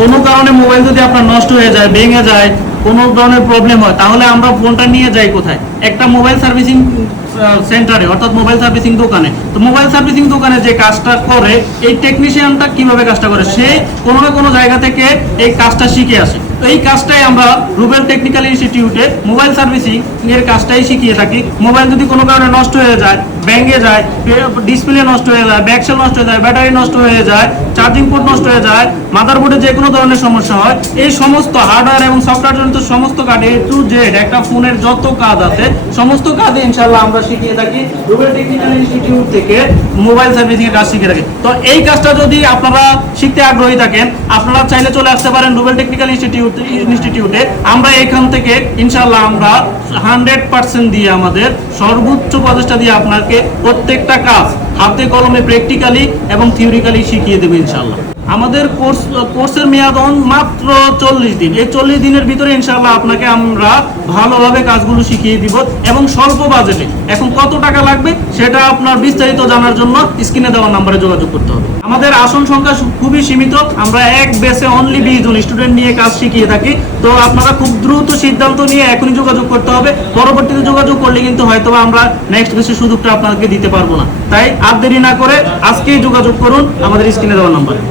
কোনো কারণে মোবাইল যদি আপনার নষ্ট হয়ে যায়, ভেঙে যায়, কোনো ধরনের প্রবলেম হয়, তাহলে আমরা ফোনটা নিয়ে যাই কোথায়? একটা মোবাইল সার্ভিসিং সেন্টারে, অর্থাৎ মোবাইল সার্ভিসিং দোকানে। তো মোবাইল সার্ভিসিং দোকানে যে কাজটা করে, এই টেকনিশিয়ানটা কিভাবে কাজটা করে, সে কোনো না কোনো জায়গা থেকে এই কাজটা শিখে আসে। তো এই কাজটাই আমরা রুবেল টেকনিক্যাল ইনস্টিটিউটে মোবাইল সার্ভিসিং এর কাজটাই শিখিয়ে থাকি। মোবাইল যদি কোনো কারণে নষ্ট হয়ে যায়, ভেঙে যায়, ডিসপ্লে নষ্ট হয়ে যায়, ব্যাকসেল নষ্ট হয়ে যায়, ব্যাটারি নষ্ট হয়ে যায়, চার্জিং পোর্ট নষ্ট হয়ে যায়, মাদারবোর্ডে যে কোনো ধরনের সমস্যা হয়, এই সমস্ত হার্ডওয়্যার এবং সফটওয়্যার জনিত সমস্ত কাজ A to Z একটা ফোনের যত কাজ আছে সমস্ত কাজে ইনশাআল্লাহ আমরা শিখিয়ে থাকি রুবেল টেকনিক্যাল ইনস্টিটিউট থেকে মোবাইল সার্ভিসিং এর কাজ শিখে থাকি। তো এই কাজটা যদি আপনারা শিখতে আগ্রহী থাকেন, আপনারা চাইলে চলে আসতে পারেন রুবেল টেকনিক্যাল ইনস্টিটিউটে। আমরা এখান থেকে ইনশাআল্লাহ আমরা 100% দিয়ে, আমাদের সর্বোচ্চ প্রচেষ্টা দিয়ে আপনাকে প্রত্যেকটা কাজ হাতে কলমে প্র্যাকটিক্যালি এবং থিওরিক্যালি শিখিয়ে দেবে ইনশাআল্লাহ। আমাদের কোর্সের মেয়াদ মাত্র 40 দিন। এই 40 দিনের ভিতরে ইনশাআল্লাহ আপনাকে আমরা ভালোভাবে কাজগুলো শিখিয়ে দিব এবং স্বল্প বাজেটে। এখন কত টাকা লাগবে সেটা আপনার বিস্তারিত জানার জন্য স্ক্রিনে দেওয়া নম্বরে যোগাযোগ করতে হবে। আমাদের আসন সংখ্যা খুবই সীমিত। আমরা এক বেসে অনলি 20 জন স্টুডেন্ট নিয়ে কাজ শিখিয়ে থাকি। তো আপনারা খুব দ্রুত সিদ্ধান্ত নিয়ে এখনই যোগাযোগ করতে হবে। পরবর্তীতে যোগাযোগ করলে কিন্তু হয়তো আমরা নেক্সট বেসের সুযোগটা আপনাকে দিতে পারবো না। তাই আর দেরি না করে আজকেই যোগাযোগ করুন আমাদের স্ক্রিনে দেওয়া নম্বরে।